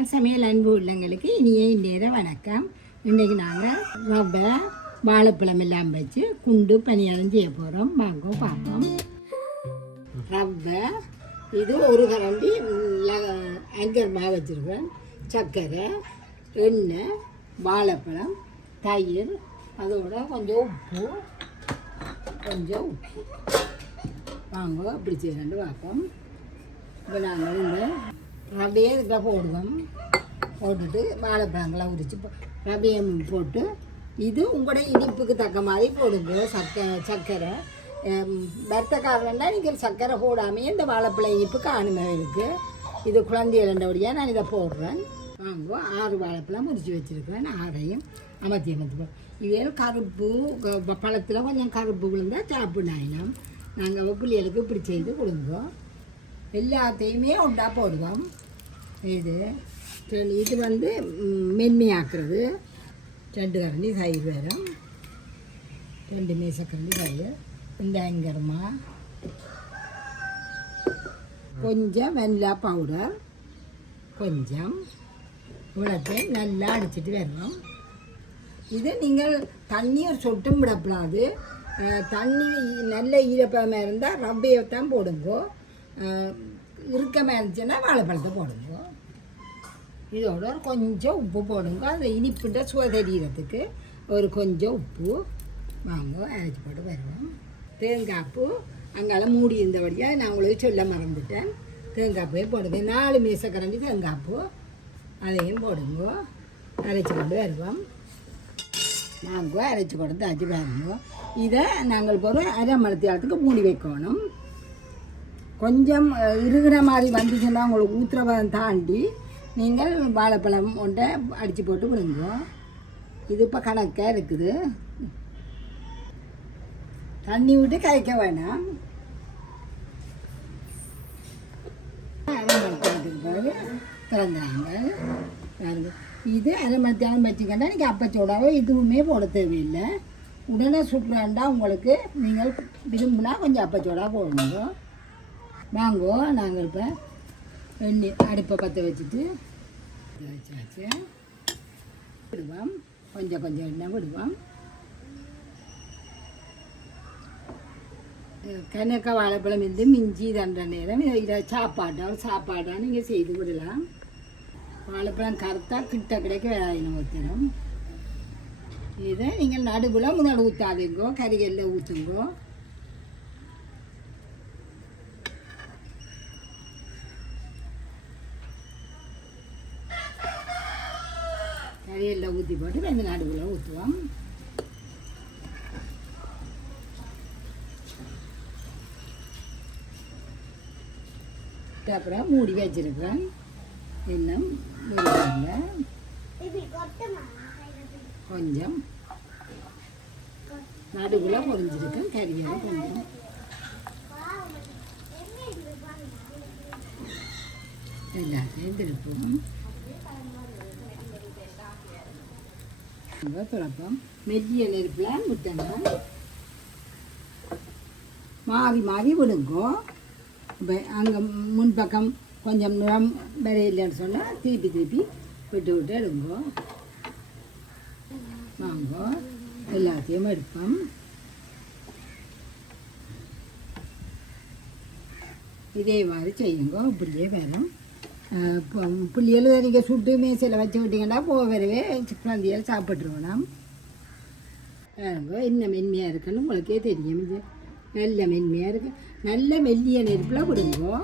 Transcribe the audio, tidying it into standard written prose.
அம்மா சமையல் அன்பு உள்ளங்களுக்கு இனிய நேரம் வணக்கம். இன்றைக்கி நாங்கள் ரவை வாழைப்பழம் எல்லாம் வச்சு குண்டு பணியாரம் செய்ய போகிறோம். வாங்க பார்ப்போம். ரவை இது ஒரு கரண்டி அங்கர் மாவு வச்சுருக்கேன். சர்க்கரை, எண்ணெய், வாழைப்பழம், தயிர், அதோட கொஞ்சம் உப்பு. வாங்க அப்படி செய்யலான்னு பார்ப்போம். இப்போ நாங்கள் இந்த ரவையை இதில் போடுவோம். போட்டுட்டு வாழைப்பழங்களை உரித்து ரவையை போட்டு இது உங்களோட இனிப்புக்கு தக்க மாதிரி போடுங்க. சர்க்கரை வறுத்தக்காரன்னா நீங்கள் சர்க்கரை போடாமையே இந்த வாழைப்பழம் இனிப்பு காணுமே இருக்குது. இது குழந்தைய ரெண்டபடியாக நான் இதை போடுறேன். வாங்க 6 வாழைப்பழம் முறித்து வச்சுருக்கிறேன். 6ஐயும் அமர்த்தி இதே கருப்பு பழத்தில் கொஞ்சம் கருப்பு விழுந்தால் சாப்பிடணும். நாங்கள் பிள்ளைகளுக்கு இப்படி செய்து கொடுங்க. எல்லாத்தையுமே ஒன்றா போடுவோம். இது வந்து மென்மையாக்குறது. 2 கரண்டி தயிர் வரும், 2 மேசக்கரண்டி தயிர், இந்த அங்கரமா கொஞ்சம் வெண்ணிலா பவுடர் கொஞ்சம் இவ்வளோத்தை நல்லா அடிச்சிட்டு வரணும். இது நீங்கள் தண்ணி ஒரு சொட்டும் விடக்கூடாது. தண்ணி நல்ல ஈரப்பதமாக இருந்தால் ரவையை தான் போடுங்கோ. இறுக்கமாக இருந்துச்சுன்னா வாழைப்பழத்தை போடுங்க. இதோட ஒரு கொஞ்சம் உப்பு போடுங்க. அந்த இனிப்புன்ற சுவை தெரியறதுக்கு ஒரு கொஞ்சம் உப்பு. வாங்க அரைச்சி போட்டு வருவோம். தேங்காய்ப்பூ அங்கால மூடி இருந்தபடியாக நான் உங்களுக்கு சொல்ல மறந்துட்டேன். தேங்காய்ப்பூவே போடுங்க. 4 மேசக்கரண்டி தேங்காய்ப்பூ அதையும் போடுங்க. அரைச்சி கொண்டு வருவோம். நாங்கள் அரைச்சி கொண்டு தாச்சி வருவோம். இதை நாங்கள் ஒரு அரை மணி நேரத்துக்கு மூடி வைக்கணும். கொஞ்சம் இருக்கிற மாதிரி வந்துச்சுன்னா உங்களுக்கு ஊற்றுறவன் தாண்டி நீங்கள் வாழைப்பழம் ஒன்றை அடித்து போட்டு விடுங்க. இது இப்போ கணக்காக இருக்குது. தண்ணி விட்டு கரைக்க வேணாம். அரை மணி நேரத்துக்கு பிறகு திறந்தாங்க. இது அரை மணி நேரம் வச்சுக்கிட்டா நீங்கள் அப்பச்சோடாவோ எதுவுமே போட தேவையில்லை. உடனே சுற்றுலாண்டா உங்களுக்கு நீங்கள் விரும்புனா கொஞ்சம் அப்பச்சோடா போடுங்க. வாங்கோ நாங்கள் இப்போ அடுப்பை பற்ற வச்சுட்டு வச்சாச்சு விடுவோம். கொஞ்சம் எண்ணெய் விடுவோம். கணக்க வாழைப்பழம் இருந்து மிஞ்சி தண்ட நேரம் இதை சாப்பாடாக நீங்கள் செய்து விடலாம். வாழைப்பழம் கருத்தாக கிட்ட கிடைக்க வேறாயினம் ஊற்றணும். இதை நீங்கள் நடுவில் முன்னாடி ஊற்றாதீங்கோ, கறிகளில் ஊற்றுங்கோ. கறியெல்லாம் ஊற்றி போட்டு ரெண்டு நடுவில் ஊற்றுவோம். அப்புறம் மூடி வச்சிருக்கிறேன். இன்னும் கொஞ்சம் நடுவில் பொரிஞ்சிருக்கேன். கறியெல்லாம் கொஞ்சம் எல்லாத்தையும் திருப்போம். திறப்போம். மெல்லிய நெருப்பில் விட்டங்க மாறி விடுங்கோ. இப்போ அங்கே முன்பக்கம் கொஞ்சம் நிறம் வரையில்லைன்னு சொன்னால் திருப்பி விட்டு எடுங்கோ. வாங்கோ எல்லாத்தையும் எடுப்போம். இதே மாதிரி செய்யுங்கோ. இப்படியே வரும். புள்ளியல் நீங்கள் சுட்டு மேசையில் வச்சு விட்டீங்கன்னா வரவே குழந்தையால் சாப்பிட்ருவோம். இன்னும் மென்மையாக இருக்குன்னு உங்களுக்கே தெரியும். இது நல்ல மென்மையாக இருக்குது. நல்ல மெல்லிய நெருப்பில் விடுங்கோ.